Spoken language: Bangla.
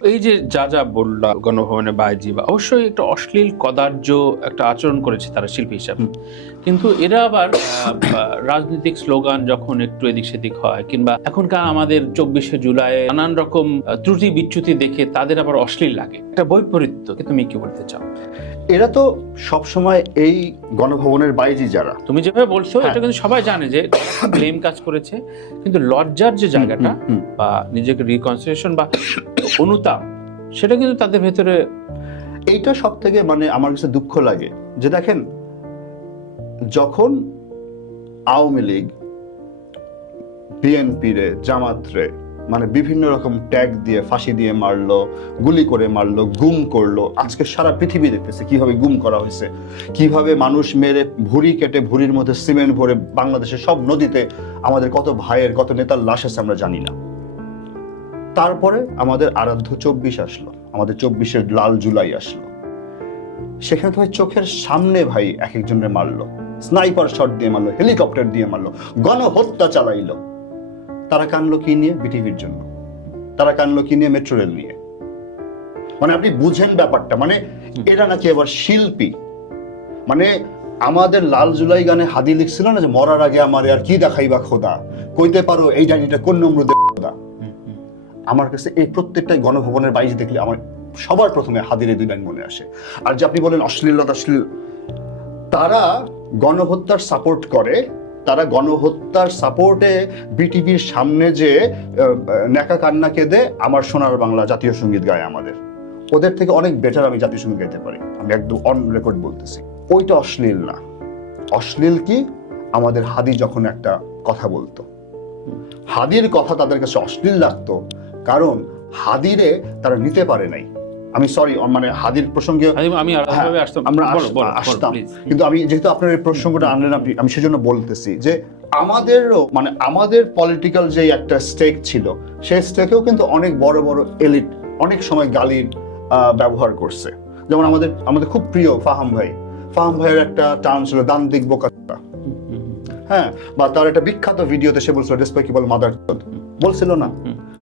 এই যে যা যা বললাম গণভবনে বায়জি বা অবশ্যই একটা অশ্লীল কদার্য একটা আচরণ করেছে তারা শিল্পী হিসাবে, কিন্তু এরা আবার রাজনৈতিক স্লোগান যখন একটু এদিক সেদিক হয় কিংবা এখনকার আমাদের 24শে জুলাই নানান রকম ত্রুটি বিচ্যুতি দেখে তাদের আবার অশ্লীল লাগে, একটা বৈপরীত্য। তুমি কি বলতে চাও? এরা তো সবসময় এই গণভবনের বাইজি যারা, তুমি যেভাবে বলছো এটা কিন্তু সবাই জানে যে ব্লেম কাজ করেছে, কিন্তু লজ্জার যে জায়গাটা বা নিজেকে রিকনসিলিয়েশন বা অনুতাপ, সেটা কিন্তু তাদের ভেতরে। এইটা সব থেকে মানে আমার কাছে দুঃখ লাগে যে দেখেন, যখন আওয়ামী লীগ বিএনপি রে জামাত রে মানে বিভিন্ন রকম ট্যাগ দিয়ে ফাঁসি দিয়ে মারলো, গুলি করে মারলো, গুম করলো, আজকে সারা পৃথিবী দেখতেছে কিভাবে গুম করা হয়েছে, কিভাবে মানুষ মেরে ভুঁড়ি কেটে ভুঁড়ির মধ্যে সিমেন্ট ভরে বাংলাদেশের সব নদীতে আমাদের কত ভাইয়ের কত নেতার লাশ আছে আমরা জানি না। তারপরে আমাদের আরাধ্য 24 আসলো, আমাদের 24-এর লাল জুলাই আসলো। সেখানে তো ভাই চোখের সামনে ভাই এক একজনের মারলো, স্নাইপার শট দিয়ে মারলো, হেলিকপ্টার দিয়ে মারলো, গণহত্যা চালাইলো। তারা কানলো কি নিয়ে? বিটিভির জন্য। তারা কানলো কি নিয়ে? মেট্রো রেল নিয়ে। মানে আপনি বুঝেন ব্যাপারটা, মানে এরা নাকি আবার শিল্পী। মানে আমাদের লাল জুলাই গানে হাদি লিখছিল না যে মরার আগে আমার আর কি দেখাইবা খোদা, কইতে পারো এই ডাইনিটা কোন নম্র খোদা। আমার কাছে এই প্রত্যেকটাই গণভবনের বাইরে দেখলে আমার সবার প্রথমে হাদির এই দুই লাইন মনে আসে। আর যে আপনি বলেন অশ্লীলতা, তারা গণহত্যার সাপোর্ট করে, তারা গণহত্যার সাপোর্টে বিটিভির সামনে যে নেকা কান্না কেঁদে আমার সোনার বাংলা জাতীয় সঙ্গীত গায় আমাদের, ওদের থেকে অনেক বেটার আমি জাতীয় সঙ্গীত গাইতে পারি, আমি একদম অন রেকর্ড বলতেছি। ওইটা অশ্লীল না। অশ্লীল কি? আমাদের হাদি যখন একটা কথা বলতো, হাদির কথা তাদের কাছে অশ্লীল লাগতো, কারণ হাদিরে তারা নিতে পারে নাই। আমি সরি, মানে হাদির প্রসঙ্গে আমি আমরা আসতাম, কিন্তু আমি যেহেতু আপনার এই প্রসঙ্গটা আনলেন, আমি সেজন্য বলতেছি যে আমাদেরও মানে আমাদের পলিটিক্যাল যে একটা স্টেক ছিল, সেই স্টেকেও কিন্তু অনেক বড় বড় এলিট অনেক সময় গালির ব্যবহার করছে। যেমন আমাদের খুব প্রিয় ফাহাম ভাইয়ের একটা টার্ম ছিল দান্দিক বোকা, হ্যাঁ, বা তার একটা বিখ্যাত ভিডিওতে সে বলছিল ডেসপাইকেবল মাদার বলছিল না,